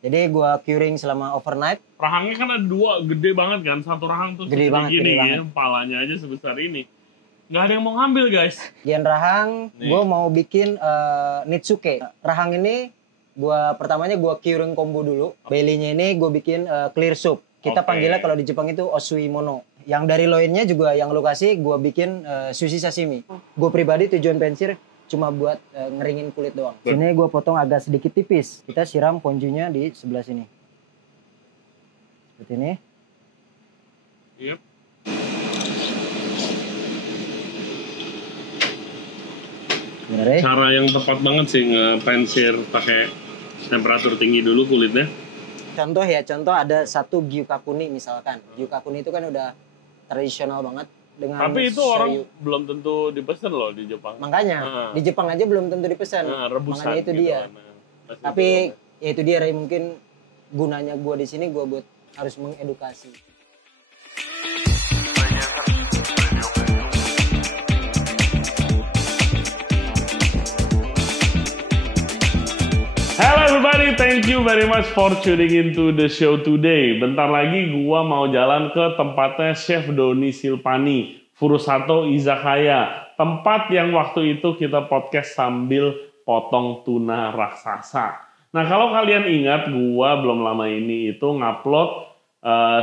Jadi gue curing selama overnight. Rahangnya kan ada dua, gede banget kan. Satu rahang tuh gede banget, gini, gede banget. Palanya aja sebesar ini. Nggak ada yang mau ngambil guys. Bagian rahang, gue mau bikin nitsuke. Rahang ini, pertamanya gue curing kombu dulu. Belly-nya ini gue bikin clear soup. Kita panggilnya kalau di Jepang itu osui mono. Yang dari loinnya juga yang lokasi gue bikin sushi sashimi. Gue pribadi tujuan pensir cuma buat ngeringin kulit doang. Sini gue potong agak sedikit tipis. Kita siram ponjunya di sebelah sini. Seperti ini. Yep. Cara yang tepat banget sih ngepensir pakai temperatur tinggi dulu kulitnya. Contoh ada satu gyukakuni misalkan. Gyukakuni itu kan udah tradisional banget. Tapi itu orang belum tentu dipesan loh di Jepang. Makanya di Jepang aja belum tentu dipesan. Makanya itu gitu dia. Tapi ya itu dia, Ray, mungkin gunanya gue di sini gue buat harus mengedukasi. Hello everybody, thank you very much for tuning into the show today. Bentar lagi gua mau jalan ke tempatnya Chef Doni Silpani, Furusato Izakaya. Tempat yang waktu itu kita podcast sambil potong tuna raksasa. Nah kalau kalian ingat, gua belum lama ini itu ngupload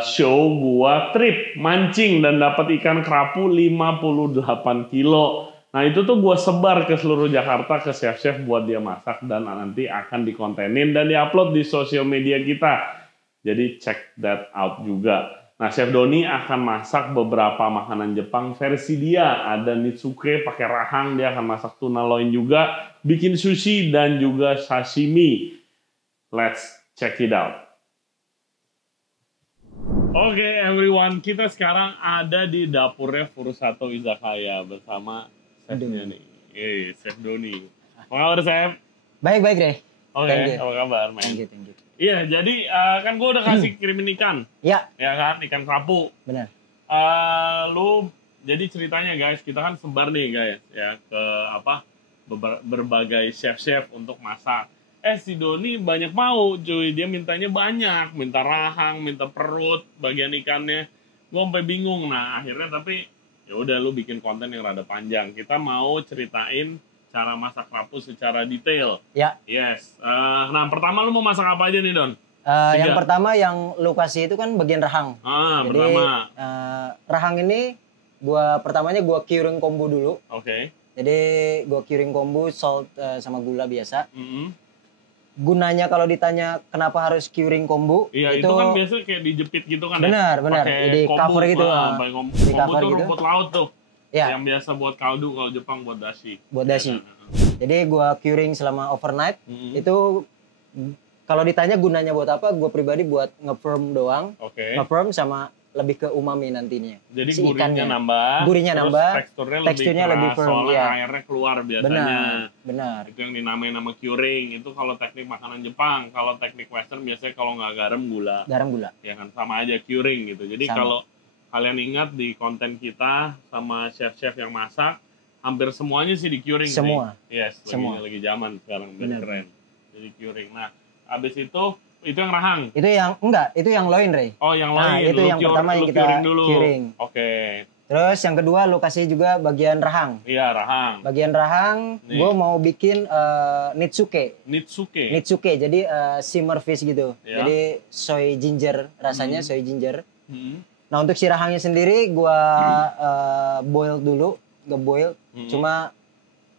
show gua trip mancing dan dapat ikan kerapu 58 kilo. Nah itu tuh gue sebar ke seluruh Jakarta ke chef-chef buat dia masak dan nanti akan dikontenin dan diupload di sosial media kita. Jadi check that out juga. Nah Chef Doni akan masak beberapa makanan Jepang versi dia. Ada nitsuke pakai rahang, dia akan masak tuna loin juga, bikin sushi dan juga sashimi. Let's check it out. Oke everyone, kita sekarang ada di dapurnya Furusato Izakaya bersama Chefnya nih, Chef Doni. Apa kabar, Chef? Baik, Dre. Oke, apa kabar, man? Thank you. Iya, jadi kan gue udah kasih kirimin ikan. Iya. Ya kan, ikan kerapu. Benar. Jadi ceritanya guys, kita kan sebar nih guys, ya ke berbagai chef-chef untuk masak. Si Doni banyak mau, cuy. Dia mintanya banyak, minta rahang, minta perut, bagian ikannya. Gue sampai bingung. Nah, akhirnya tapi ya udah lu bikin konten yang rada panjang. Kita mau ceritain cara masak kerapu secara detail. Ya. Yes. Nah pertama lu mau masak apa aja nih Don? Yang pertama yang lu kasih itu kan bagian rahang. Jadi pertama. Rahang ini pertamanya gua curing kombu dulu. Oke. Jadi gua curing kombu, salt sama gula biasa. Gunanya kalau ditanya kenapa harus curing kombu, iya, itu kan biasanya kayak dijepit gitu kan. Benar. Jadi cover gitu. Kombu itu rumput laut tuh. Ya. Yang biasa buat kaldu, kalau Jepang buat dashi. Jadi gua curing selama overnight. Itu kalau ditanya gunanya buat apa, gua pribadi buat nge-firm doang. Nge-firm sama lebih ke umami nantinya. Jadi si gurihnya nambah. Teksturnya lebih firm. Soalnya airnya keluar biasanya. Benar. Itu yang dinamain nama curing. Itu kalau teknik makanan Jepang. Kalau teknik Western biasanya kalau nggak garam gula. Ya kan, sama aja curing gitu. Jadi kalau kalian ingat di konten kita sama chef-chef yang masak, hampir semuanya sih di curing. Semua. Yes, semua. Lagi zaman sekarang. Keren. Jadi curing. Nah, abis itu yang rahang. Itu yang loin, Ray. Oh, yang loin. Nah, itu yang pertama yang kita curing. Oke. Terus yang kedua lu kasih juga bagian rahang. Iya, rahang. Bagian rahang, gue mau bikin nitsuke. Jadi simmer fish gitu. Ya. Jadi soy ginger rasanya, soy ginger. Nah, untuk si rahangnya sendiri gue boil dulu, nge-boil. Cuma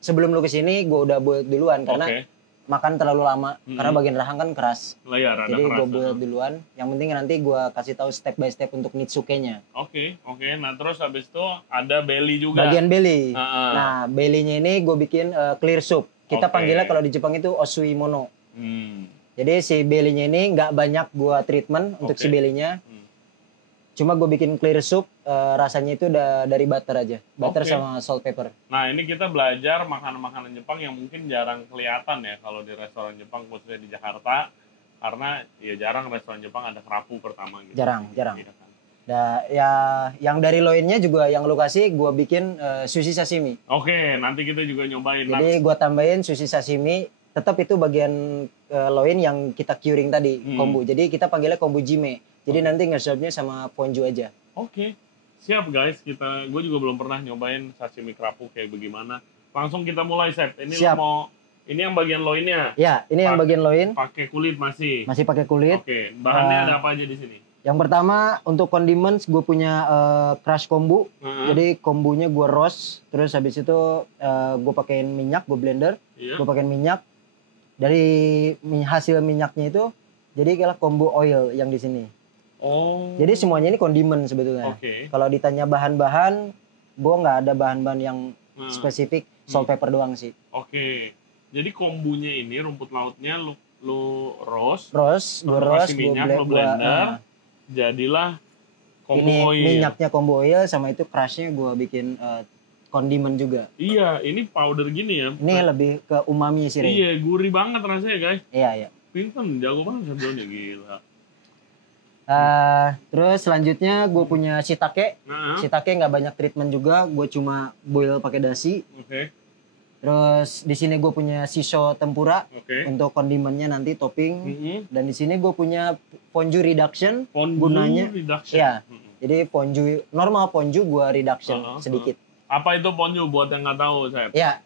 sebelum lu kesini gue udah boil duluan karena makan terlalu lama karena bagian rahang kan keras. Jadi gue boil duluan. Yang penting nanti gue kasih tahu step by step untuk nitsuke-nya. Oke. Nah terus habis itu ada belly juga. Bagian belly. Nah belly-nya ini gue bikin clear soup. Kita panggilnya kalau di Jepang itu osui mono. Jadi si belly-nya ini nggak banyak gue treatment untuk si belly-nya. Cuma gue bikin clear soup, rasanya itu udah dari butter aja. Butter sama salt pepper. Nah ini kita belajar makanan-makanan Jepang yang mungkin jarang kelihatan ya kalau di restoran Jepang, khususnya di Jakarta. Karena ya jarang restoran Jepang ada kerapu pertama gitu. Jarang. Ya, yang dari loinnya juga yang lu kasih gue bikin sushi sashimi. Oke, nanti kita juga nyobain. Jadi gue tambahin sushi sashimi. tetap itu bagian loin yang kita curing tadi, kombu. Jadi kita panggilnya kombu jime. Jadi nanti nge-serve-nya sama ponju aja. Oke. Siap guys, gue juga belum pernah nyobain sashimi kerapu kayak bagaimana. Langsung kita mulai, Chef. Ini ini yang bagian loinnya. Ya, ini yang bagian loin. Pakai kulit masih. Masih pakai kulit. Oke. Bahannya ada apa aja di sini? Yang pertama untuk condiments gue punya crush kombu. Jadi kombunya gue roast, terus habis itu gue pakein minyak, gue blender. Gue pakein minyak. Dari hasil minyaknya itu jadi kayak kombu oil yang di sini. Oh. Jadi semuanya ini condiment sebetulnya. Kalau ditanya bahan-bahan, gue nggak ada bahan-bahan yang spesifik, salt pepper doang sih. Oke. Jadi kombunya ini rumput lautnya lu roast, gue minyak, lu blender. Jadilah kombu oil. Minyaknya kombu oil sama itu crushnya gue bikin kondimen juga. Iya, ini powder gini ya. Ini lebih ke umami sih. Iya, gurih banget rasanya guys. Iya. Pinter, jago banget sebelumnya, gila. Terus selanjutnya gue punya shiitake. Shiitake nggak banyak treatment juga, gue cuma boil pakai dashi. Oke. Terus di sini gue punya shiso tempura untuk kondimennya nanti topping. Dan di sini gue punya ponju reduction. Gunanya, ya. Jadi normal ponju gue reduction sedikit. Apa itu ponju buat yang nggak tahu, Chef? Ya,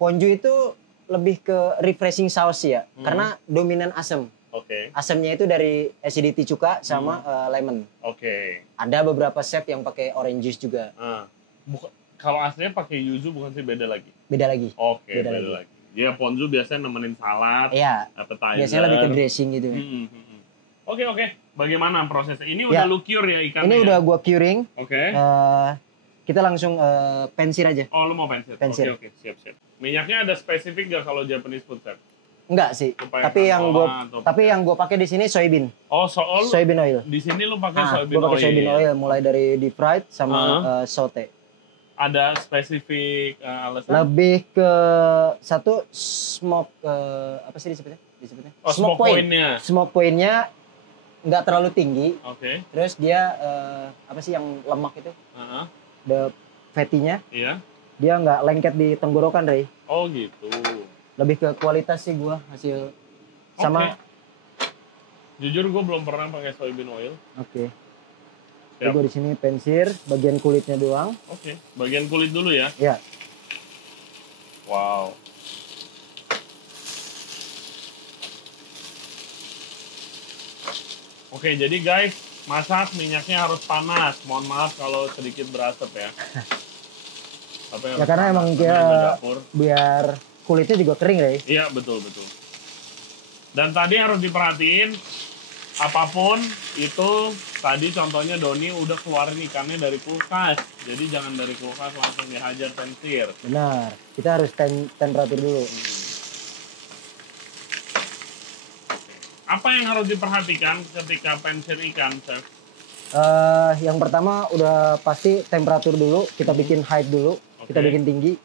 ponju itu lebih ke refreshing sauce ya, karena dominan asam. Asamnya itu dari acidity cuka sama lemon. Ada beberapa chef yang pakai orange juice juga. Kalau aslinya pakai yuzu bukan sih, beda lagi? Beda lagi. Beda lagi. Ya, ponzu biasanya nemenin salad, appetizer. Biasanya lebih ke dressing gitu. Oke. Bagaimana prosesnya? Ini udah lu cure ya ikannya? Ini udah gua curing. Kita langsung pensir aja. Oh, lu mau pensir? Oke, siap. Minyaknya ada spesifik gak kalau Japanese food, Chef? Enggak sih. Tapi yang gua pakai di sini soybean. Oh, soybean oil. Di sini lu pakai soybean oil. Gua pakai soybean oil mulai dari deep fried sama saute. Ada spesifik alasan? Lebih ke satu smoke apa sih disebutnya? Smoke point-nya. Smoke point-nya nggak terlalu tinggi. Terus dia apa sih yang lemak itu? The fatty-nya. Iya. Dia nggak lengket di tenggorokan, Ray. Oh gitu. Lebih ke kualitas sih gua hasil sama. Jujur gua belum pernah pakai soybean oil. Jadi gue di sini pensir bagian kulitnya doang. Bagian kulit dulu ya? Iya. Wow. Jadi guys, masak minyaknya harus panas. Mohon maaf kalau sedikit berasap ya. Ya karena emang biar kulitnya juga kering, Ray. Iya, betul. Dan tadi harus diperhatiin, apapun itu, tadi contohnya Doni udah keluarin ikannya dari kulkas. Jadi jangan dari kulkas langsung dihajar pensir. Benar, kita harus temperatur dulu. Apa yang harus diperhatikan ketika pensir ikan, Chef? Yang pertama udah pasti temperatur dulu, kita bikin height dulu, kita bikin tinggi.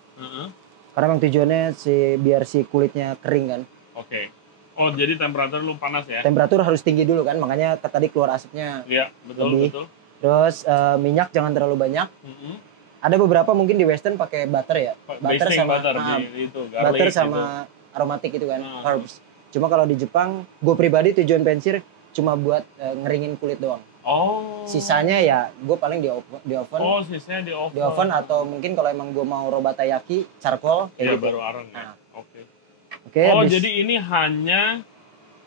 Karena memang tujuannya biar si kulitnya kering kan. Oh, jadi temperatur lu panas ya? Temperatur harus tinggi dulu kan, makanya tadi keluar asapnya. Iya, betul. Terus minyak jangan terlalu banyak. Ada beberapa mungkin di Western pakai butter ya. Butter sama aromatik itu kan, herbs. Cuma kalau di Jepang, gue pribadi tujuan pensir cuma buat ngeringin kulit doang. Sisanya ya gue paling di oven. Sisanya di oven. Di oven atau mungkin kalau emang gue mau robatayaki, charcoal kayak gitu. Baru arang ya. Jadi ini hanya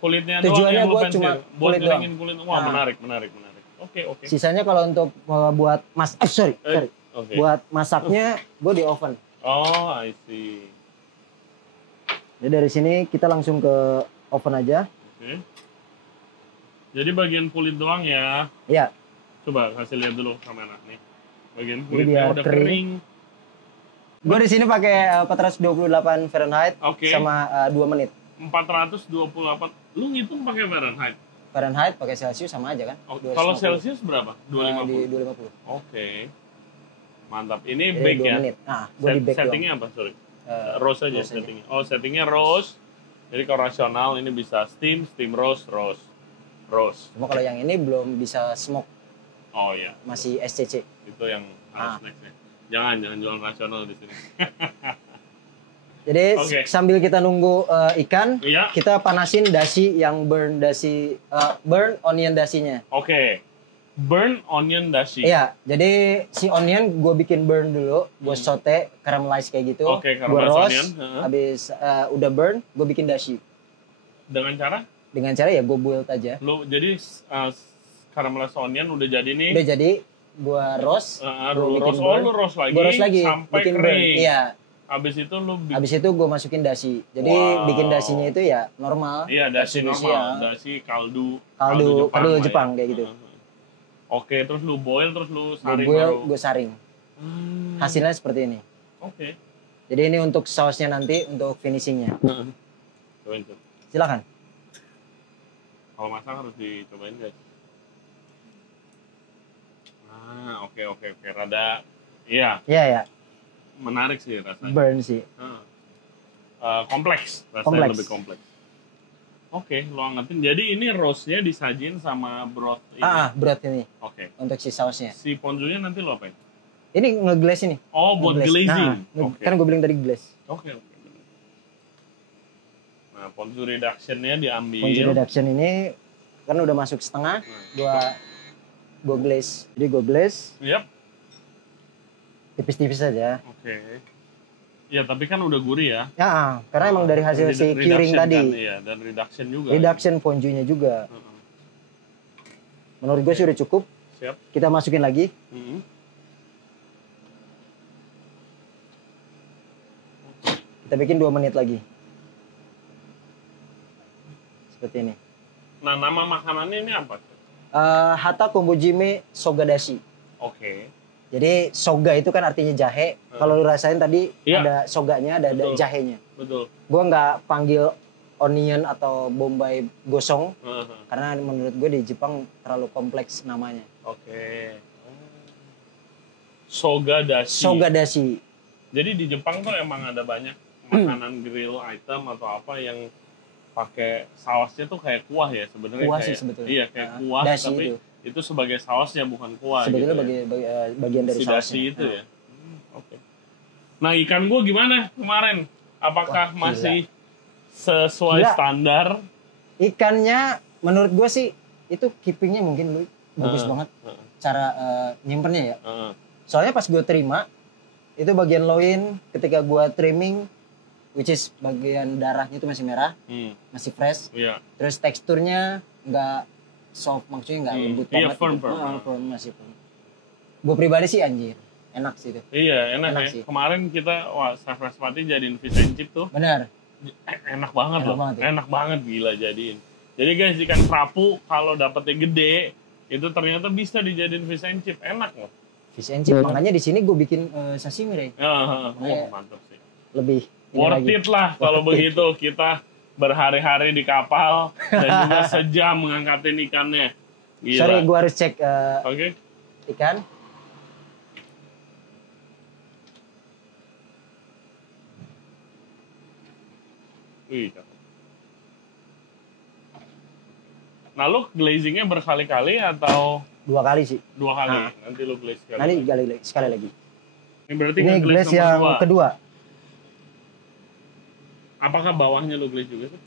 kulitnya tujuannya doang yang gue cuma buat kulit doang. Kulit. Wah, menarik. Oke. Sisanya kalau untuk buat buat masaknya gue di oven. Oh, I see. Jadi dari sini kita langsung ke oven aja. Jadi bagian kulit doang ya? Iya. Coba kasih lihat dulu kamera nih. Bagian kulitnya udah kering. Gue di sini pakai 428 Fahrenheit sama 2 menit. 428. Lu ngitung pakai Fahrenheit? Fahrenheit pakai Celsius sama aja kan? Kalau Celsius berapa? 250. Di 250. Mantap. Ini bake 2 menit. Gue di bake settingnya apa? Sorry. Roast aja settingnya. Settingnya roast. Jadi kalau rasional ini bisa steam, roast. Cuma kalau yang ini belum bisa smoke. Oh iya. Masih SCC. Itu yang harus nextnya. Jangan jualan rasional di sini. Jadi sambil kita nunggu ikan, kita panasin dashi yang burn onion dasinya. Oke. Burn onion dashi. Iya, jadi si onion gue bikin burn dulu, gue saute, caramelize kayak gitu. Oke, gue roast, habis udah burn, gue bikin dashi. Dengan cara? Dengan cara ya gue boiled aja. Lu jadi caramelize onion udah jadi nih? Udah jadi, gue roast. Lu roast lagi, sampai bikin kering. Burn. Iya. Habis itu gue masukin dashi. Jadi bikin dasinya itu ya normal. Iya, dashi normal. Dashi kaldu Jepang kayak gitu. Oke, terus lu boil, terus lu saring gue saring. Hasilnya seperti ini. Oke. Jadi ini untuk sausnya nanti, untuk finishingnya. Silakan. Kalau masak harus dicobain guys. Oke. Rada, Iya. Menarik sih rasanya. Burn sih. Kompleks, rasanya lebih kompleks. Oke, lu angetin. Jadi ini roastnya disajin sama broth ini. Broth ini. Oke. Untuk si sausnya. Si ponzunya nanti lo apain? Ini nge-glaze ini. Oh, buat glazing. Kan gue bilang tadi glaze. Oke. Nah, ponzu reduction-nya diambil. Ponzu reduction ini kan udah masuk setengah. Gue glaze. Jadi gue glaze. Yap. Tipis-tipis aja. Oke. Ya, tapi kan udah gurih ya. Karena emang dari hasil si curing tadi. Kan, iya, dan reduction juga. Reduction ponzunya juga. Menurut gue sih udah cukup. Siap. Kita masukin lagi. Kita bikin 2 menit lagi. Seperti ini. Nah, nama makanannya ini apa? Hata Kombujime Soga Dashi. Oke. Jadi soga itu kan artinya jahe. Kalau lu rasain tadi ada soganya, ada jahenya. Betul. Gue nggak panggil onion atau bombay gosong karena menurut gue di Jepang terlalu kompleks namanya. Oke. Soga dashi. Soga dashi. Jadi di Jepang tuh emang ada banyak makanan grill item atau apa yang pakai sausnya tuh kayak kuah ya sebenarnya. Kuah sih sebetulnya. Iya kayak kuah tapi itu sebagai sausnya bukan kuah. Sebetulnya gitu bagian dari sausnya. Dashi itu ya. Oke. Nah ikan gua gimana kemarin? Apakah masih sesuai standar? Ikannya menurut gue sih itu keepingnya mungkin bagus banget. Cara nyimpennya ya. Soalnya pas gue terima itu bagian loin ketika gue trimming, which is bagian darahnya itu masih merah, masih fresh. Terus teksturnya nggak soft, maksudnya nggak lembut banget. Firm, masih firm. Gue pribadi sih anjir, enak sih itu. Iya enak ya. Sih. Kemarin kita Chef Raspati jadiin fish and chip tuh. Benar. Enak banget loh. Enak banget gila jadiin. Jadi guys ikan kerapu kalau dapetnya gede itu ternyata bisa dijadiin fish and chip, enak loh. Fish and chip, makanya di sini gue bikin sashimi deh. Mantap sih. Lebih. Worth it lah kalau begitu kita berhari-hari di kapal dan juga sejam mengangkatin ikannya. Gila. Sorry, gue harus cek ikan. Nah, lu glazingnya berkali-kali atau? 2 kali sih. 2 kali. Nanti lu glaze sekali. Nanti sekali lagi. Ini berarti ini glaze yang kedua. Apakah bawahnya lu glaze juga sih?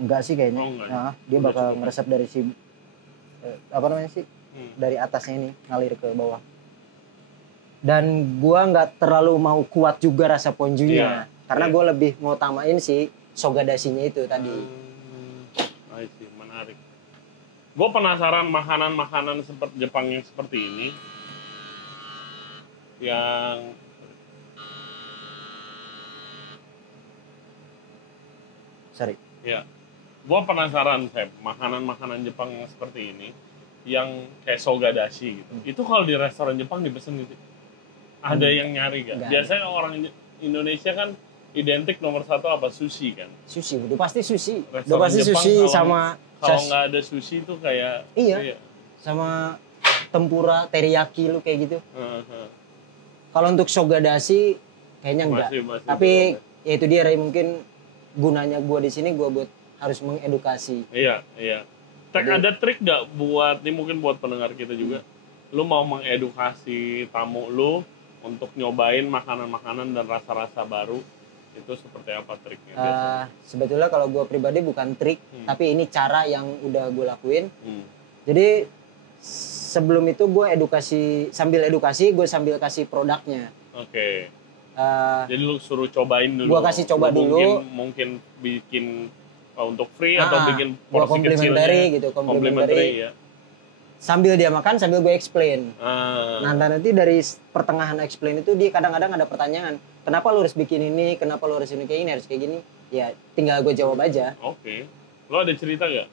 Enggak sih kayaknya. Dia bakal meresap dari si dari atasnya ini ngalir ke bawah. Dan gua nggak terlalu mau kuat juga rasa ponjunya, karena gua lebih mau tamain si soga dashinya itu tadi. Menarik. Gua penasaran makanan-makanan seperti Jepang yang seperti ini, yang gue penasaran, Feb, makanan-makanan Jepang yang seperti ini, yang kayak soga dashi gitu. Itu kalau di restoran Jepang dipesen gitu, ada yang nyari gak? Biasanya orang Indonesia kan identik nomor 1 apa? Sushi kan? Sushi, udah pasti sushi. Udah pasti sushi sama... Kalau nggak ada sushi itu kayak... Iya, sama tempura, teriyaki lu kayak gitu. Kalau untuk soga dashi, kayaknya enggak. Tapi ya itu dia, Ray, mungkin gunanya gue di sini gue buat harus mengedukasi. Iya. Ada trik nggak buat ini mungkin buat pendengar kita juga? Lu mau mengedukasi tamu lu untuk nyobain makanan-makanan dan rasa-rasa baru Itu seperti apa triknya? Sebetulnya kalau gue pribadi bukan trik, tapi ini cara yang udah gue lakuin. Jadi sebelum itu gue sambil edukasi gue sambil kasih produknya. Oke. Jadi lu suruh cobain dulu. Gue kasih coba dulu. Mungkin bikin untuk free atau bikin porsi komplementari gitu, komplementari. Ya. Sambil dia makan, sambil gue explain. Nah, nanti dari pertengahan explain itu dia kadang-kadang ada pertanyaan. Kenapa lu harus bikin ini? Kenapa lu harus ini kayak gini? Harus kayak gini? Ya, tinggal gue jawab aja. Oke. Lu ada cerita gak?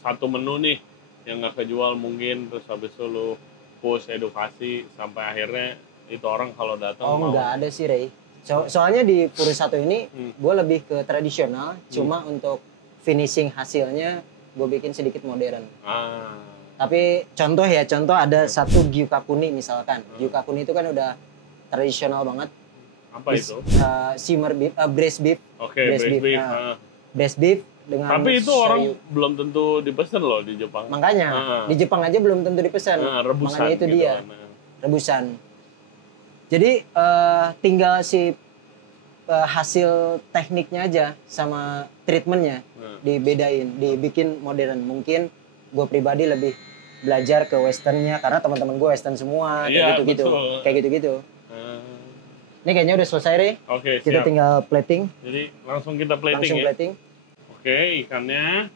Satu menu nih yang gak kejual mungkin, terus habis itu lu push edukasi sampai akhirnya itu orang kalau datang mau. Nggak ada sih, Ray. Soalnya di Puri Satu ini gue lebih ke tradisional, cuma untuk finishing hasilnya gue bikin sedikit modern. Tapi contoh ada satu gyukakuni misalkan. Gyukakuni itu kan udah tradisional banget. Apa itu? Simmer beef, braised beef. Oke, braised beef. Braised beef dengan tapi itu orang belum tentu dipesan loh di Jepang. Makanya di Jepang aja belum tentu dipesan. Rebusan, makanya itu gitu dia. Rebusan. Jadi tinggal si hasil tekniknya aja sama treatmentnya dibedain, dibikin modern. Mungkin gue pribadi lebih belajar ke westernnya karena teman-teman gue western semua kayak gitu-gitu. Ini kayaknya udah selesai, Re. Oke, kita tinggal plating. Jadi langsung kita plating plating. Oke, ikannya.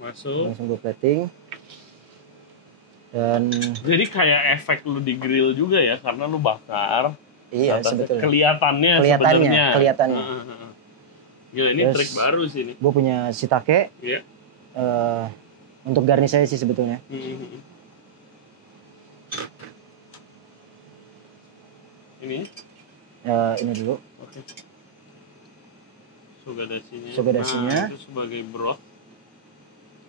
Masuk. Langsung gue plating. Dan jadi kayak efek lu di grill juga ya karena lu bakar. Iya, sebetulnya. Kelihatannya. Gila, ini trik baru sih ini. Gue punya shiitake. Iya. Untuk garnish saya sih sebetulnya. Ini? Ini dulu. Oke. Sogadashinya. Sogadashinya. Itu sebagai broth.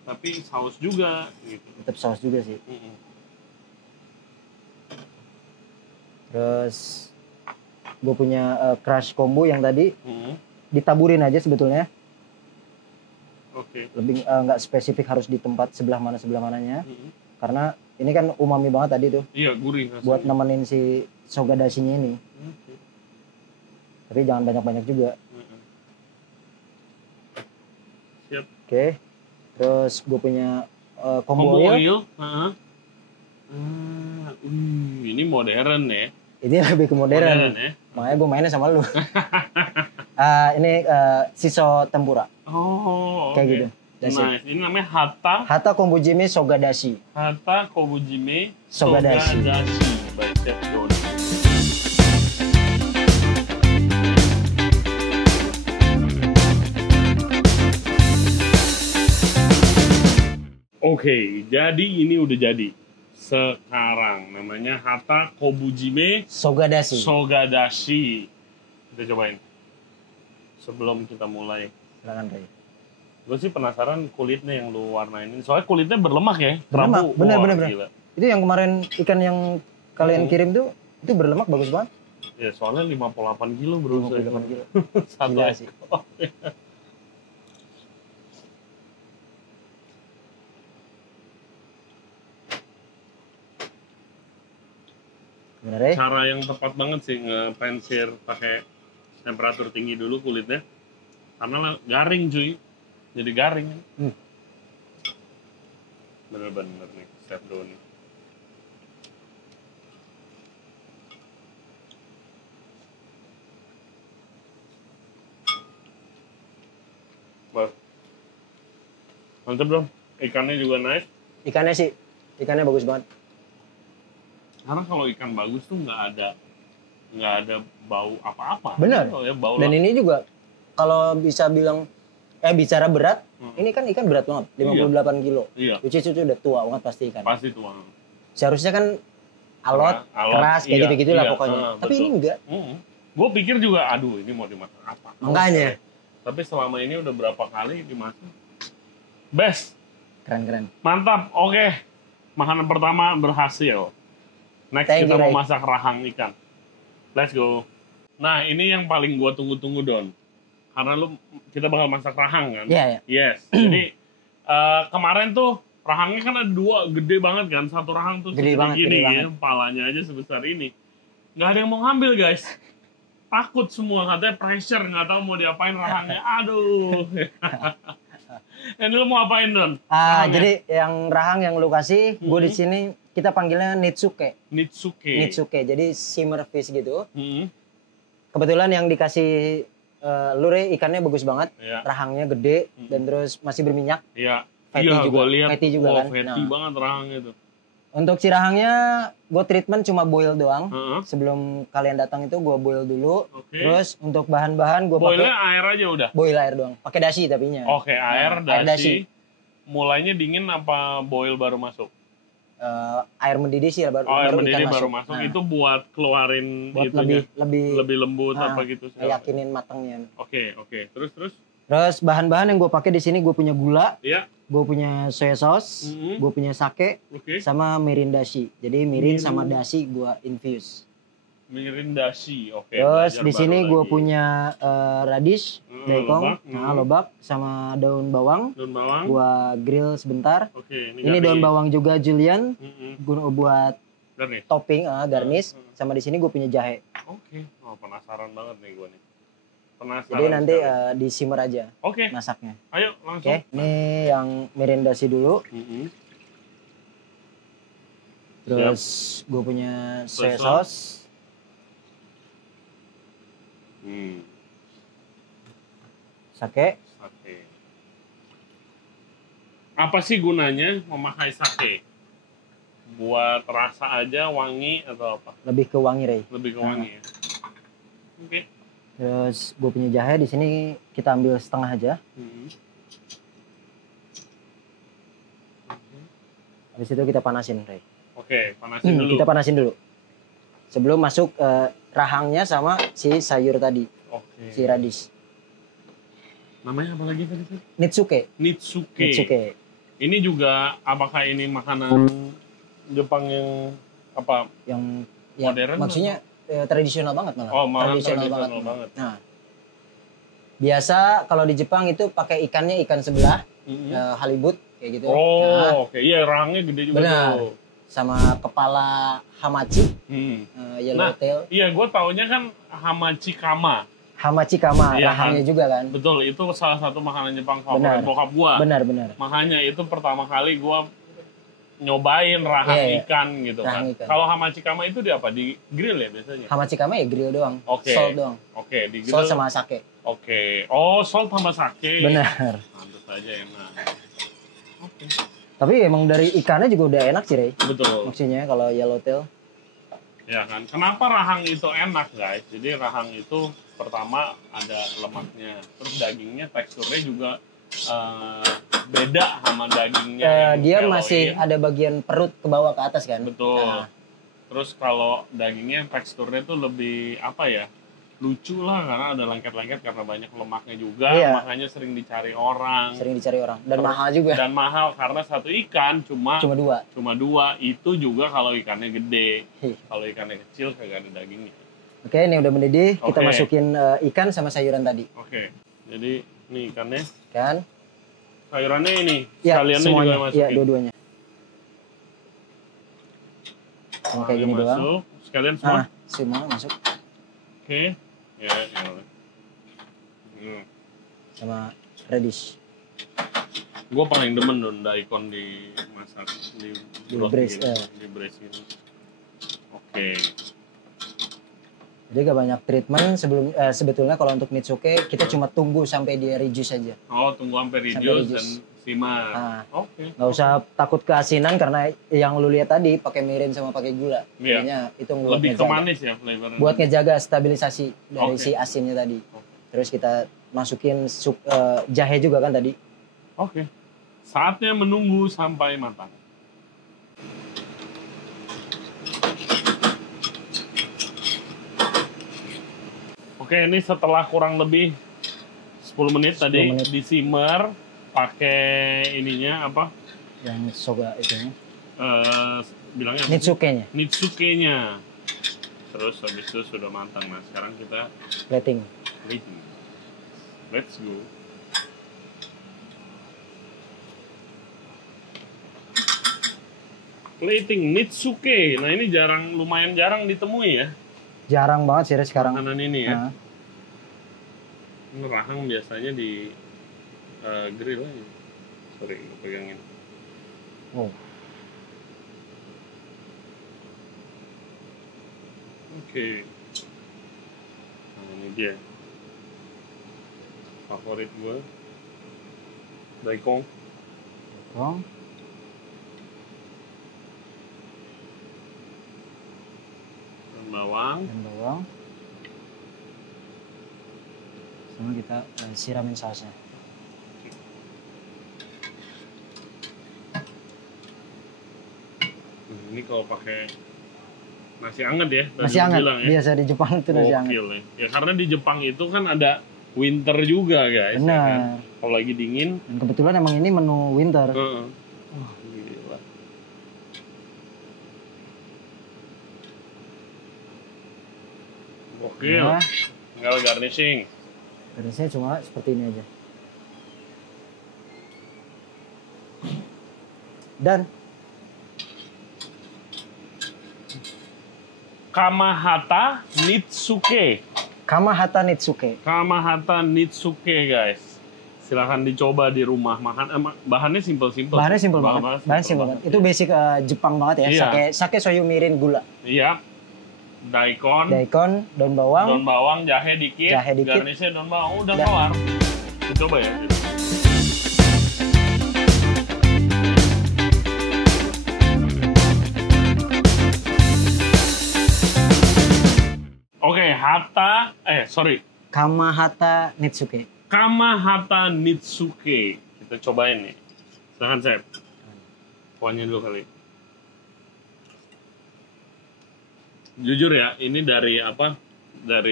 Tapi saus juga gitu. Tetap saus juga sih. Terus gue punya crush kombu yang tadi. Ditaburin aja sebetulnya. Oke. Lebih nggak spesifik harus di tempat sebelah mananya. Karena ini kan umami banget tadi tuh. Iya, gurih rasanya. Buat nemenin si sogadashinya ini. Tapi jangan banyak-banyak juga. Siap. Oke. Terus gue punya combo oil. Ini modern ya. Ini lebih ke modern ya. Makanya gue mainnya sama lu. Ini shiso tempura. Kayak gitu. Nice. Ini namanya Hata Kombujime Sogadashi. Hata Kombujime Sogadashi. By Chef Doni. Oke, jadi ini udah jadi. Sekarang namanya Hata Kombujime Sogadashi. Kita cobain. Sebelum kita mulai. Silakan, Ray. Gue sih penasaran kulitnya yang lu warnain ini. Soalnya kulitnya berlemak ya. Berlemak, bener. Itu yang kemarin ikan yang kalian kirim tuh, itu berlemak bagus banget. Ya soalnya 58 kilo bro. 58 kilo. Satu gila sih. Bener, cara yang tepat banget sih nge-pensir pakai temperatur tinggi dulu kulitnya. Karena garing cuy. Jadi garing. Bener-bener nih, Chef Doni. Mantap dong. Ikannya juga nice. Ikannya bagus banget. Karena kalau ikan bagus tuh nggak ada bau apa-apa. Bener. Ya, bau dan ini juga kalau bisa bilang bicara berat, ini kan ikan berat banget, 58 kilo. Iya. Which is itu udah tua banget pasti ikan. Pasti tua. Seharusnya kan alot keras kayak gitu-gitu lah pokoknya. Tapi betul. Ini enggak. Gue pikir juga, aduh ini mau dimasak apa? Makanya. Tapi selama ini udah berapa kali dimasak. Best. Keren. Mantap. Oke. Makanan pertama berhasil. Next kita mau masak rahang ikan. Let's go. Nah ini yang paling gue tunggu-tunggu Don. Karena kita bakal masak rahang kan? Iya. Yes. Jadi kemarin tuh rahangnya kan ada dua, gede banget kan. Satu rahang tuh gede banget. Palanya aja sebesar ini. Nggak ada yang mau ngambil guys. takut semua, katanya pressure, nggak tahu mau diapain rahangnya. Aduh. Ini lu mau apain, Don? Jadi yang rahang yang lu kasih, gue di sini kita panggilnya Nitsuke. Nitsuke. Jadi simmer fish gitu. Kebetulan yang dikasih lure ikannya bagus banget, rahangnya gede dan terus masih berminyak. Iya. Fatty juga kan. Fatty banget rahangnya itu. Untuk si rahangnya gue treatment cuma boil doang. Sebelum kalian datang itu gue boil dulu. Terus untuk bahan-bahan gue pakai. Boilnya air aja udah. Boil air doang. Pakai dashi tapinya. Oke, air dashi. Mulainya dingin apa boil baru masuk? Air mendidih sih baru. Air mendidih baru masuk. Itu buat keluarin buat lebih lembut apa gitu. Yakinin matangnya. Oke. Terus. Terus bahan-bahan yang gue pakai di sini gue punya gula, gue punya soya sauce, gue punya sake, sama mirin dashi. Jadi mirin sama dashi gue infuse. Mirin dashi, oke. Terus di sini gue punya radish, daikong, lobak, sama daun bawang. Gue grill sebentar. Ini daun bawang juga julienne, buat topping, garnish. Sama di sini gue punya jahe. Oke, penasaran banget nih gue nih. Jadi nanti di simmer aja masaknya. Ayo langsung. Ini yang mirin dashi dulu. Terus gue punya soya sauce. Sake. Apa sih gunanya memakai sake? Buat rasa aja, wangi atau apa? Lebih ke wangi, Rey. Lebih ke wangi ya. Oke. Terus gue punya jahe di sini kita ambil setengah aja. Habis itu kita panasin, Rey. Oke, panasin dulu. Kita panasin dulu. Sebelum masuk rahangnya sama si sayur tadi. Si radish. Namanya apa lagi tadi? Nitsuke. Ini juga apakah ini makanan Jepang yang apa? Yang modern? Maksudnya tradisional banget malah. Tradisional banget. Nah, biasa kalau di Jepang itu pakai ikannya ikan sebelah, halibut kayak gitu. Oke. Iya, rahangnya gede juga. Benar. Tuh. Sama kepala hamachi, yellowtail. Iya, gue taunya kan hamachi kama, rahangnya juga kan. Betul, itu salah satu makanan Jepang favorit bokap gue. Benar. Makanya itu pertama kali gue nyobain rahang ikan gitu kan. Kalau hamachi kama itu di apa? Di grill ya biasanya? Hamachi kama ya grill doang. Salt doang. Di grill. Salt sama sake. Salt sama sake. Benar. Pantes aja enak. Tapi emang dari ikannya juga udah enak sih, Rey. Betul. Maksudnya kalau yellowtail. Ya kan. Kenapa rahang itu enak, guys? Jadi rahang itu pertama ada lemaknya. Terus dagingnya teksturnya juga beda sama dagingnya. Dia masih ada bagian perut ke bawah ke atas kan. Betul. Terus kalau dagingnya teksturnya tuh lebih lucu lah karena ada lengket-lengket karena banyak lemaknya juga. Makanya sering dicari orang. Dan mahal juga. Dan mahal karena satu ikan cuma dua. Itu juga kalau ikannya gede. Kalau ikannya kecil kagak ada dagingnya. Oke, ini udah mendidih. Kita masukin ikan sama sayuran tadi. Jadi ini ikannya. Sayurannya ini, sekaliannya semuanya, juga masukin. Iya, dua-duanya. Kayak gini doang. Sekalian semua? Semua masuk. Oke. Ya. Sama radish. Gue paling demen daikon dimasak, di braise gitu. Oke. Jadi gak banyak treatment sebetulnya kalau untuk Nitsuke kita cuma tunggu sampai dia reduce aja. Tunggu sampai reduce dan simmer. Gak usah takut keasinan karena yang lu lihat tadi pakai mirin sama pakai gula. Jadinya itu lebih ke manis ya flavornya. Buat ngejaga stabilisasi dari si asinnya tadi. Terus kita masukin jahe juga kan tadi. Saatnya menunggu sampai matang. Ini setelah kurang lebih 10 menit tadi di simmer pakai ininya apa? Yang soga itunya. Bilangnya Nitsuke-nya. Terus habis itu sudah matang. Nah, sekarang kita plating. Let's go. Plating Nitsuke. Nah, ini lumayan jarang ditemui ya. Jarang banget sih sekarang. Makanan ini ya. Rahang biasanya di grill aja. Sorry, gue pegangin. Oh. Oke. Nah, ini dia. Favorit gue. Daikong. Dan bawang. Sama kita siramin sausnya. Ini kalau pakai nasi anget ya, nasi anget bilang, ya? Biasa di Jepang itu nasi anget. Ya karena di Jepang itu kan ada winter juga guys. Benar. Ya kan? Kalau lagi dingin. Dan kebetulan emang ini menu winter. Gila. Gokil. Nah, tinggal garnishing. Garnishnya cuma seperti ini aja. Dan Kamahata Nitsuke. Kamahata Nitsuke guys. Silahkan dicoba di rumah makan. Bahannya simple-simple. Bahannya simple banget. Itu basic Jepang banget ya. Iya. Sake soyu mirin gula. Iya. Daikon, daun bawang, jahe dikit. Garnishnya daun bawang, udah kelar. Coba ya. Oke, Kamahata Nitsuke. Kita cobain nih. Silahkan Chef. Kuahnya dulu kali. Jujur ya, ini dari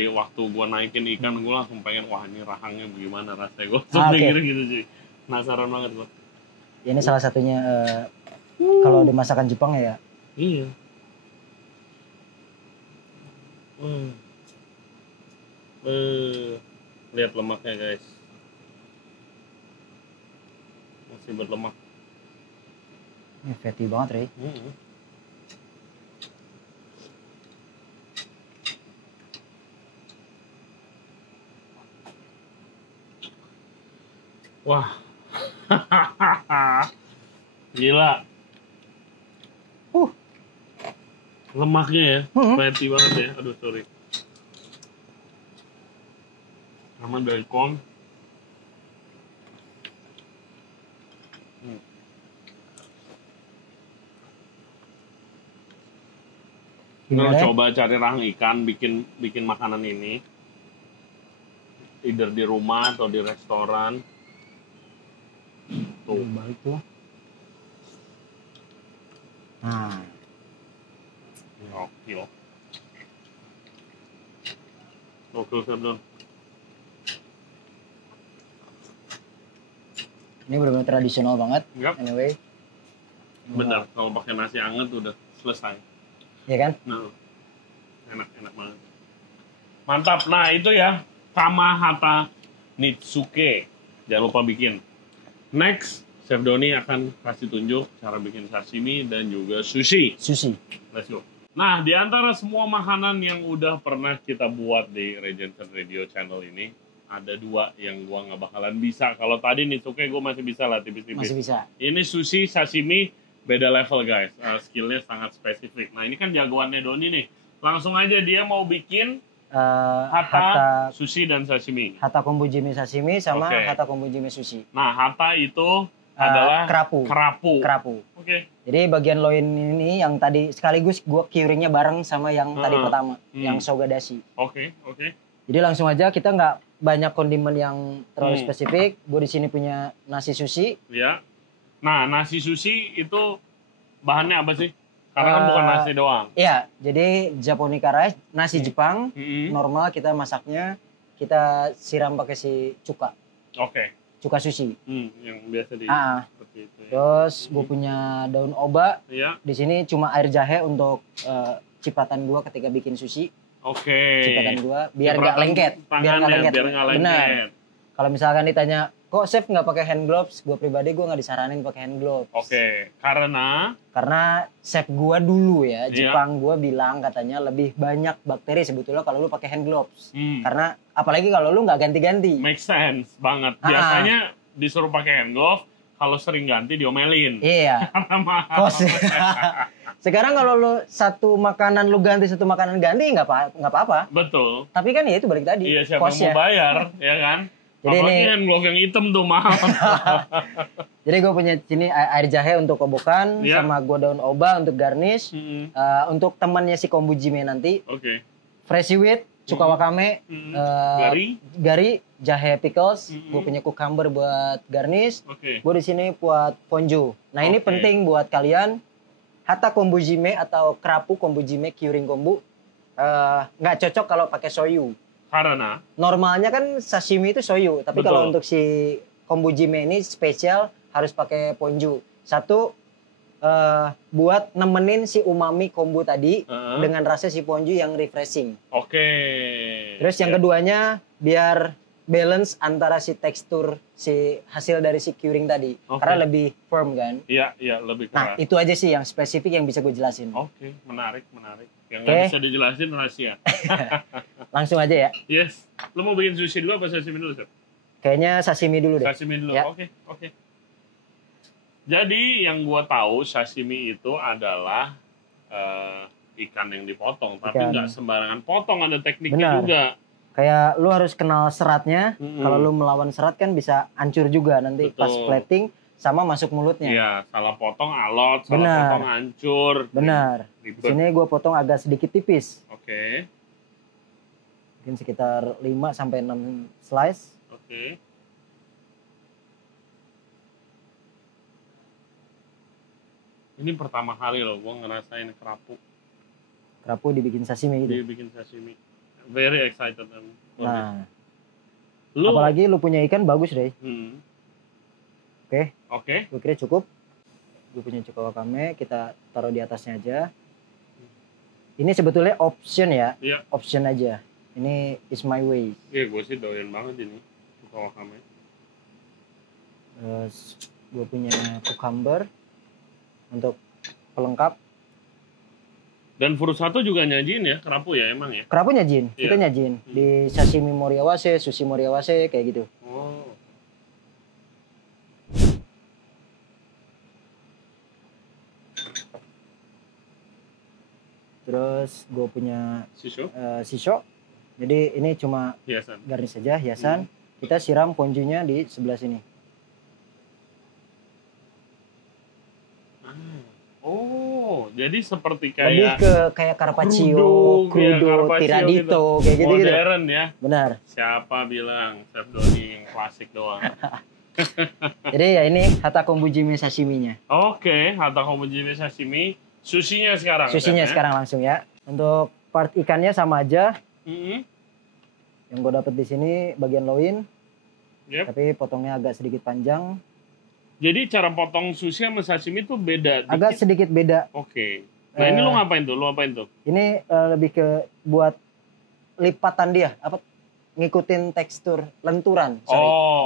waktu gua naikin ikan, gua langsung pengen, wah ini rahangnya bagaimana rasanya. Gua langsung pikir gitu sih. Penasaran banget gua. Ini salah satunya kalau di masakan Jepang ya. Iya. Lihat lemaknya guys. Masih berlemak. Ini fatty banget, Rey. Wah. Gila. Lemaknya ya, fatty banget ya. Aduh, sorry. Sama daikon. Lo coba cari rahang ikan, bikin makanan ini. Either di rumah atau di restoran. Tuh. Balik tuh. Nah. Gokil, Don. Ini benar-benar tradisional banget. Yep. Anyway. Bener, kalau pakai nasi anget udah selesai. Iya kan? Nah, enak banget. Mantap. Nah itu ya, Kamahata Nitsuke. Jangan lupa bikin. Next, Chef Doni akan kasih tunjuk cara bikin sashimi dan juga sushi. Let's go. Nah, di antara semua makanan yang udah pernah kita buat di Regensen Radio Channel ini, ada 2 yang gua nggak bakalan bisa. Kalau tadi Nitsuke gua masih bisa lah tipis-tipis. Masih bisa. Ini sushi, sashimi, beda level guys. Skillnya sangat spesifik. Nah, ini kan jagoannya Doni nih. Langsung aja dia mau bikin hata sushi dan sashimi. Hata kombujime sashimi sama hata kombujime sushi. Nah, hata itu adalah kerapu. Oke. Jadi bagian loin ini yang tadi sekaligus gua curing-nya bareng sama yang tadi pertama, yang soga dashi. Oke. Jadi langsung aja, kita nggak banyak kondimen yang terlalu spesifik. Gue di sini punya nasi sushi. Ya. Nah, nasi sushi itu bahannya apa sih? Karena kan bukan nasi doang. Iya, jadi Japonica rice, nasi Jepang, normal kita masaknya, kita siram pakai si cuka. Oke. Cuka sushi. Yang biasa di seperti itu. Ya. Terus gue punya daun oba. Iya. Di sini cuma air jahe untuk cipratan gua ketika bikin sushi. Oke. Cipratan gua biar nggak lengket. Biar nggak lengket. Benar. Kalau misalkan ditanya, kok chef nggak pakai hand gloves? Gue pribadi gue nggak disaranin pakai hand gloves. Oke, karena chef gue dulu ya, Jepang gue bilang katanya lebih banyak bakteri sebetulnya kalau lu pakai hand gloves. Karena apalagi kalau lu nggak ganti-ganti. Make sense banget. Biasanya disuruh pakai hand glove, kalau sering ganti diomelin. Iya. Karena mahal. Sekarang kalau lu satu makanan lu ganti, satu makanan ganti nggak apa-apa. Betul. Tapi kan ya itu balik tadi. Iya, siapa yang mau bayar, ya kan? Jadi apalagi hand glove yang hitam tuh mahal. Jadi gue punya sini air jahe untuk kobokan, sama gue daun oba untuk garnish. Untuk temannya si kombujime nanti. Fresh seaweed, cuka wakame, gari, jahe pickles. Gue punya cucumber buat garnish. Gue di sini buat ponju. Nah ini penting buat kalian. Hata kombujime atau kerapu kombujime curing kombu nggak cocok kalau pakai soyu. Karena normalnya kan sashimi itu soyu, tapi kalau untuk si kombujime ini spesial harus pakai ponju. Satu buat nemenin si umami kombu tadi dengan rasa si ponju yang refreshing. Terus yang keduanya biar balance antara si tekstur si hasil dari si curing tadi, karena lebih firm kan. Iya lebih keras. Nah itu aja sih yang spesifik yang bisa gue jelasin. Menarik. Yang nggak bisa dijelasin rahasia. Langsung aja ya. Yes. Lo mau bikin sushi dulu apa sashimi dulu, Chef? Kayaknya sashimi dulu deh. Sashimi dulu. Ya. Oke. Jadi yang gua tahu sashimi itu adalah ikan yang dipotong, tapi nggak sembarangan potong, ada tekniknya juga. Kayak lu harus kenal seratnya. Kalau lu melawan serat kan bisa hancur juga nanti pas plating sama masuk mulutnya. Iya, salah potong alot, salah potong hancur. Benar. Di sini gue potong agak sedikit tipis. Mungkin sekitar 5 sampai 6 slice. Ini pertama kali loh gue ngerasain kerapu. Kerapu dibikin sashimi gitu. Dibikin sashimi. Very excited. Nah. Apalagi lu punya ikan bagus deh. Oke. Gue kira cukup. Gue punya cuka wakame, kita taruh di atasnya aja. Ini sebetulnya option ya. Option aja. Ini is my way. Iya, gue sih doyan banget ini cuka wakame. Terus gue punya cucumber untuk pelengkap. Dan Furusato juga nyajin ya, kerapu ya emang ya? Kerapu nyajin, kita nyajin. Di sashimi moriawase, sushi moriawase, kayak gitu. Terus gue punya shisho. Jadi ini cuma garnish saja, hiasan. Kita siram ponjunya di sebelah sini. Jadi seperti kayak lebih ke kayak carpaccio, crudo, tiradito, kayak gitu. Modern ya. Benar. Siapa bilang Chef Doni yang klasik doang. Jadi ya ini hata kombujime sashiminya. Hata kombujime sashimi. Sushinya sekarang. Sekarang langsung ya. Untuk part ikannya sama aja. Yang gue dapet di sini bagian loin. Tapi potongnya agak sedikit panjang. Jadi cara potong sushi sama sashimi itu beda? Agak sedikit beda. Nah ini lo ngapain tuh? Ini lebih ke buat lipatan dia. Ngikutin tekstur lenturan.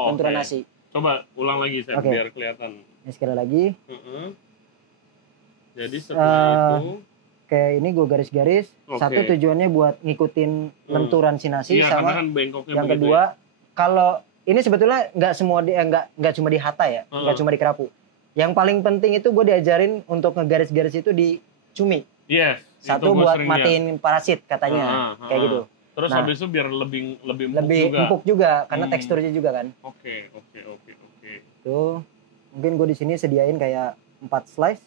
Lenturan nasi. Coba ulang lagi biar kelihatan. Ini sekali lagi. Jadi setelah itu kayak ini gue garis-garis. Satu tujuannya buat ngikutin lenturan si nasi, sama kan yang kedua kalau ini sebetulnya nggak cuma di hata ya, nggak cuma di kerapu. Yang paling penting itu gue diajarin untuk ngegaris-garis itu di cumi. Satu buat matiin parasit katanya, kayak gitu. Terus habis itu biar lebih empuk juga karena teksturnya juga kan. Oke. Tuh mungkin gue di sini sediain kayak 4 slice.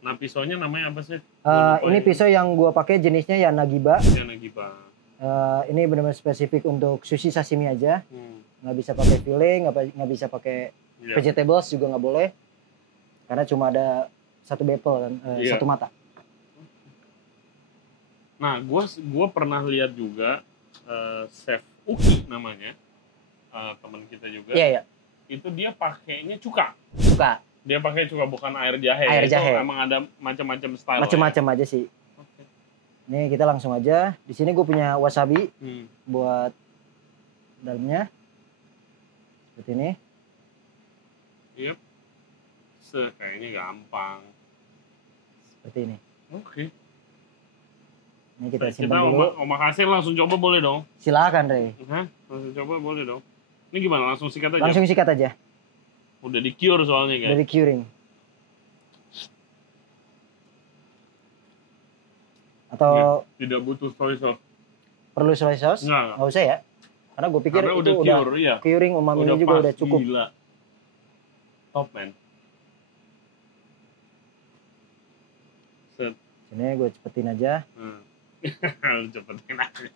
Nah pisaunya namanya apa sih? Ini pisau yang gue pakai jenisnya ya Nagiba. Ini benar-benar spesifik untuk sushi sashimi aja. Nggak bisa pakai fillet, nggak bisa pakai vegetables juga nggak boleh. Karena cuma ada satu bevel kan, satu mata. Nah, gue pernah lihat juga Chef Uki namanya, teman kita juga. Itu dia pakainya cuka. Dia pakai cuka bukan air jahe. Emang ada macam-macam style. Macam-macam aja sih. Nih kita langsung aja. Di sini gue punya wasabi buat dalamnya seperti ini. Yep. Kayaknya gampang. Seperti ini. Oke. Ini kita simpan dulu. Omakase langsung coba boleh dong? Silakan, Rey. Hah? Langsung coba boleh dong? Ini gimana? Langsung sikat aja? Langsung sikat aja. Udah di-cure soalnya kan? Udah di-curing. Atau tidak butuh soy sauce. Perlu soy sauce? Nggak usah ya. Karena gue pikir karena itu udah cure, iya. curing umaminya juga udah cukup. Gila. Top, man. Set. Sini gue cepetin aja. Lu cepetin aja.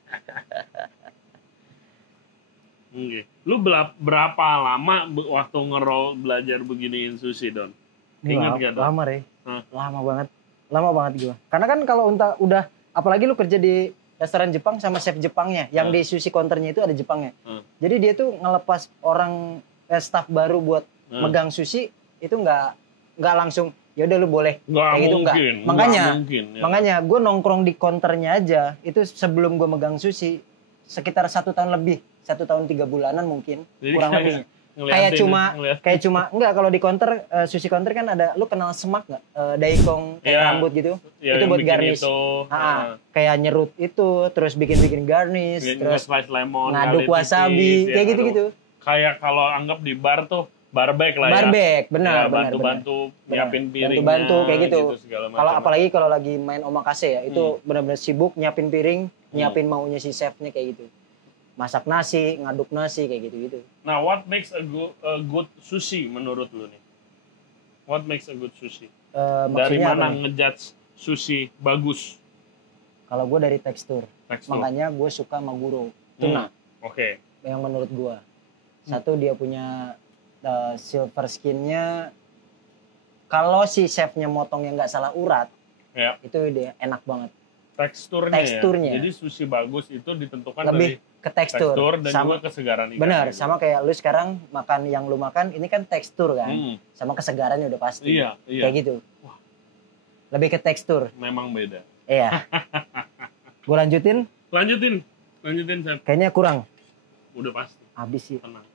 Oke. Lu berapa lama waktu ngerol belajar beginiin sushi, Don? Ingat gak, Don? Lama, Rey. Lama banget. Lama banget gue. Karena kan kalau udah apalagi lu kerja di restoran Jepang sama chef Jepangnya, yang di sushi counternya itu ada Jepangnya. Jadi dia tuh ngelepas orang staff baru buat megang sushi itu nggak langsung ya udah lu boleh kayak gitu nggak. Makanya gue nongkrong di counternya aja itu sebelum gue megang sushi sekitar 1 tahun lebih, 1 tahun 3 bulanan mungkin. Jadi kurang lebih. Kayak cuma enggak kalau di counter sushi counter kan ada, lu kenal semak nggak, daikong kayak rambut gitu, itu buat garnish. Kayak nyerut itu, terus bikin garnish, terus lemon, ngaduk wasabi, kayak gitu. Kayak kalau anggap di bar tuh barbek lah ya. Barbek, benar. Bantu nyiapin piringnya. Bantu kayak gitu. Kalau apalagi kalau lagi main omakase ya, itu benar-benar sibuk nyiapin piring, nyiapin maunya si chefnya kayak gitu. Masak nasi, ngaduk nasi kayak gitu-gitu. Nah, what makes a good sushi menurut lu nih? What makes a good sushi? Dari mana ngejudge sushi bagus? Kalau gue dari tekstur. Makanya gue suka maguro, tuna. Oke. Yang menurut gue. Satu, dia punya silver skin-nya. Kalau si chefnya motongnya nggak salah urat, itu dia enak banget. Teksturnya. Ya? Jadi sushi bagus itu ditentukan lebih dari ke tekstur dan sama, juga kesegaran ikan. Benar, gitu. Sama kayak lu sekarang makan yang lu makan ini kan tekstur kan, sama kesegarannya udah pasti. Iya. Kayak gitu. Wah. Lebih ke tekstur. Memang beda. Iya. Gue lanjutin, Chef. Kayaknya kurang. Udah pasti. Habis sih. Tenang.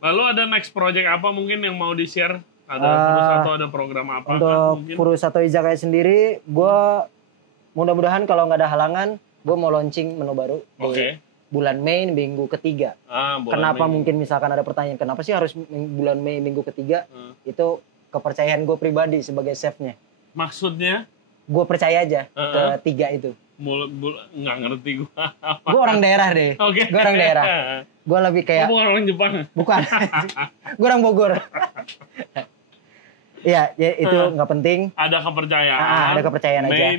Lalu ada next project apa mungkin yang mau di-share? Ada Furusato, ada program apa? Untuk Furusato Izakaya sendiri, gue mudah-mudahan kalau nggak ada halangan, gue mau launching menu baru di bulan Mei minggu ketiga. Kenapa Mei. Mungkin misalkan ada pertanyaan, kenapa sih harus bulan Mei minggu ketiga? Itu kepercayaan gue pribadi sebagai chefnya. Maksudnya? Gue percaya aja ketiga itu. Nggak ngerti gue. Gue orang daerah deh. Gue orang daerah. Gue lebih kayak... bukan orang Jepang? Bukan. Gue orang Bogor. Iya, ya, itu nggak penting. Ada kepercayaan. Ada kepercayaan aja. Mei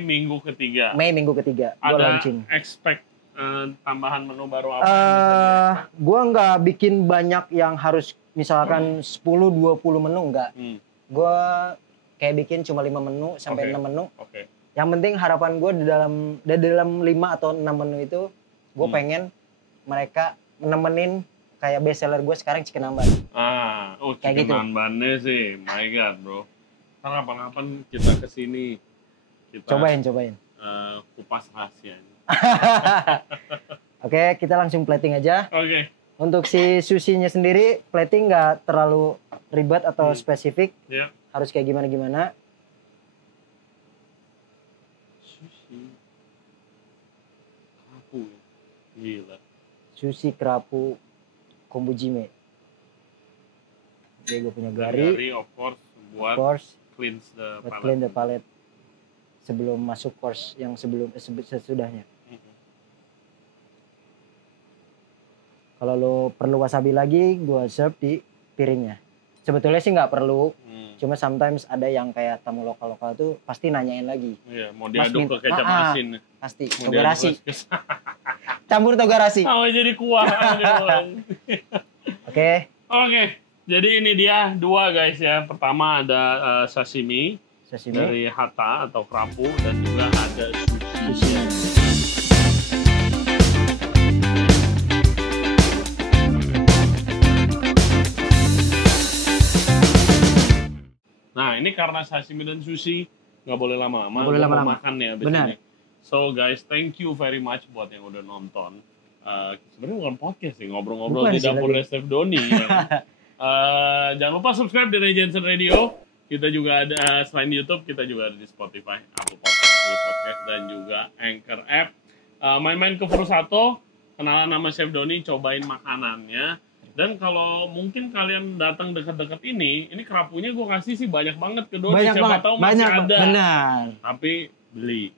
minggu ketiga. Ada launching. Expect tambahan menu baru apa? Gue nggak bikin banyak yang harus misalkan 10-20 menu enggak. Gue kayak bikin cuma 5 menu sampai 6 menu. Yang penting harapan gue di dalam 5 atau 6 menu itu gue pengen mereka nemenin kayak best seller gue sekarang chicken namban. Chicken nambannya sih, my god bro. Kapan-kapan kita kesini, kita cobain. Kupas rahasianya. Oke, kita langsung plating aja. Untuk si sushinya sendiri, plating nggak terlalu ribet atau spesifik. Harus kayak gimana-gimana. Sushi kerapu, gila. Sushi kerapu kombujime. Jadi gue punya gari, of course, buat cleanse the palate sebelum masuk course yang sesudahnya. Kalau lo perlu wasabi lagi, gue serve di piringnya. Sebetulnya sih nggak perlu, cuma sometimes ada yang kayak tamu lokal tuh pasti nanyain lagi. Iya, mau diaduk ke kecap asin. Pasti, togarasi. Campur togarasi. Jadi kuah. Oke. Jadi ini dia 2 guys ya. Pertama ada sashimi dari hata atau kerapu dan juga ada sushi. Nah ini karena sashimi dan sushi nggak boleh lama-lama. Nggak boleh lama-lama. Makan ya. Benar. So guys, thank you very much buat yang udah nonton. Sebenarnya bukan podcast sih, ngobrol-ngobrol di dapur Chef Doni. Ya. Jangan lupa subscribe di Regensen Radio. Kita juga ada selain YouTube, kita juga ada di Spotify, Apple Podcast, Google Podcast, dan juga Anchor App. Main-main ke Furusato, kenalan nama Chef Doni, cobain makanannya. Dan kalau mungkin kalian datang dekat-dekat ini kerapunya gue kasih sih banyak banget ke Doni. Siapa tahu masih ada. Benar. Tapi beli.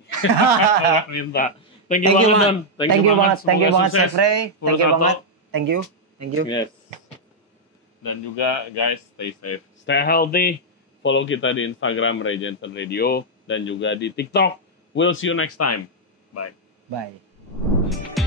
Minta. Thank you banget, Don. Thank you banget. Thank you banget, Chef Ray. Thank you banget. Thank you. Yes. Dan juga guys, stay safe, stay healthy. Follow kita di Instagram Regensen Radio dan juga di TikTok. We'll see you next time. Bye. Bye.